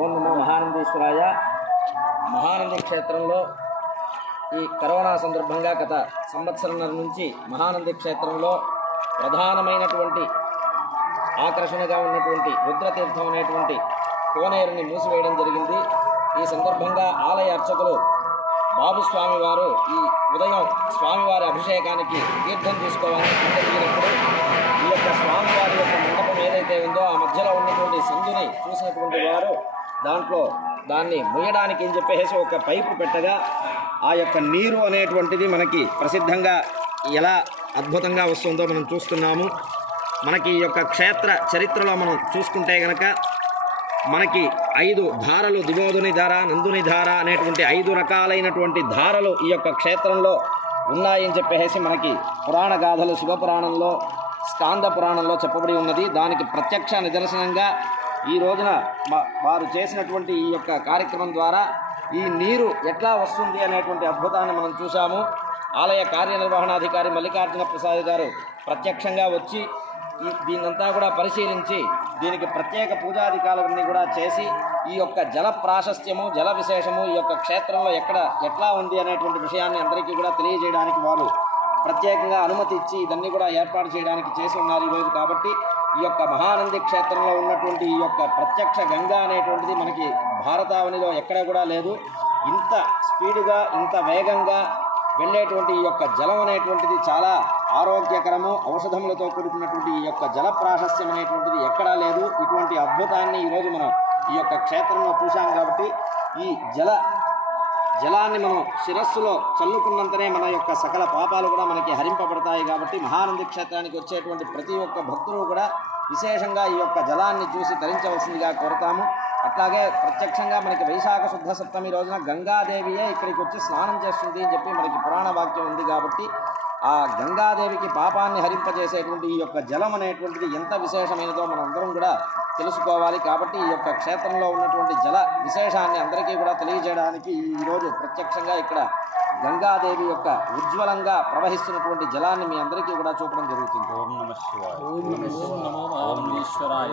ఓం నమో మహానందీశ్వరాయ. మహానంది క్షేత్రంలో ఈ కరోనా సందర్భంగా గత సంవత్సరంన్నర నుంచి మహానంది క్షేత్రంలో ప్రధానమైనటువంటి ఆకర్షణగా ఉన్నటువంటి రుద్రతీర్థం అనేటువంటి కోనేరుని మూసివేయడం జరిగింది. ఈ సందర్భంగా ఆలయ అర్చకులు బాబు స్వామివారు ఈ ఉదయం స్వామివారి అభిషేకానికి తీర్థం తీసుకోవాలని దిగినప్పుడు ఈ యొక్క స్వామివారి యొక్క మండపం ఏదైతే ఉందో ఆ మధ్యలో ఉన్నటువంటి సందుని చూసినటువంటి వారు దాన్ని ముయ్యడానికి అని చెప్పేసి ఒక పైపు పెట్టగా ఆ యొక్క నీరు అనేటువంటిది మనకి ప్రసిద్ధంగా ఎలా అద్భుతంగా వస్తుందో మనం చూస్తున్నాము. మనకి ఈ యొక్క క్షేత్ర చరిత్రలో మనం చూసుకుంటే గనక మనకి 5 ధారలు, దివోదుని ధార, నందుని ధార అనేటువంటి 5 రకాలైనటువంటి ధారలు ఈ యొక్క క్షేత్రంలో ఉన్నాయని చెప్పేసి మనకి పురాణ గాథలు శివపురాణంలో, స్కాంద పురాణంలో చెప్పబడి ఉన్నది. దానికి ప్రత్యక్ష నిదర్శనంగా ఈ రోజున వారు చేసినటువంటి ఈ యొక్క కార్యక్రమం ద్వారా ఈ నీరు ఎట్లా వస్తుంది అనేటువంటి అద్భుతాన్ని మనం చూసాము. ఆలయ కార్యనిర్వహణాధికారి మల్లికార్జున ప్రసాద్ గారు ప్రత్యక్షంగా వచ్చి దీన్నంతా కూడా పరిశీలించి దీనికి ప్రత్యేక పూజాధికారులన్నీ కూడా చేసి ఈ యొక్క జల ప్రాశస్త్యము, జల విశేషము ఈ యొక్క క్షేత్రంలో ఎట్లా ఉంది అనేటువంటి విషయాన్ని అందరికీ కూడా తెలియజేయడానికి వారు ప్రత్యేకంగా అనుమతి ఇచ్చి ఇదన్నీ కూడా ఏర్పాటు చేయడానికి చేసి ఉన్నారు ఈరోజు. కాబట్టి ఈ యొక్క మహానంది క్షేత్రంలో ఉన్నటువంటి ఈ యొక్క ప్రత్యక్ష గంగా అనేటువంటిది మనకి భారతావనిలో ఎక్కడ కూడా లేదు. ఇంత స్పీడుగా, ఇంత వేగంగా వెళ్ళేటువంటి ఈ యొక్క జలం అనేటువంటిది చాలా ఆరోగ్యకరము, ఔషధములతో కూడుకున్నటువంటి ఈ యొక్క జల ప్రాశస్త్యం అనేటువంటిది ఎక్కడా లేదు. ఇటువంటి అద్భుతాన్ని ఈరోజు మనం ఈ యొక్క క్షేత్రంలో చూసాం. కాబట్టి ఈ జలాన్ని మనం శిరస్సులో చల్లుకున్నంతనే మన యొక్క సకల పాపాలు కూడా మనకి హరింపబడతాయి. కాబట్టి మహానంది క్షేత్రానికి వచ్చేటువంటి ప్రతి ఒక్క భక్తులు కూడా విశేషంగా ఈ యొక్క జలాన్ని చూసి తరించవలసిందిగా కోరుతాము. అట్లాగే ప్రత్యక్షంగా మనకి వైశాఖ శుద్ధ సప్తమి రోజున గంగాదేవియే ఇక్కడికి వచ్చి స్నానం చేస్తుంది అని చెప్పి మనకి పురాణ వాక్యం ఉంది. కాబట్టి ఆ గంగాదేవికి పాపాన్ని హరింపజేసేటువంటి ఈ యొక్క జలం అనేటువంటిది ఎంత విశేషమైనదో మనందరం కూడా తెలుసుకోవాలి. కాబట్టి ఈ యొక్క క్షేత్రంలో ఉన్నటువంటి జల విశేషాన్ని అందరికీ కూడా తెలియజేయడానికి ఈరోజు ప్రత్యక్షంగా ఇక్కడ గంగాదేవి యొక్క ఉజ్వలంగా ప్రవహిస్తున్నటువంటి జలాన్ని మీ అందరికీ కూడా చూపడం జరుగుతుంది. ఓం నమః శివాయ. ఓం నమో మహానందీశ్వరాయ.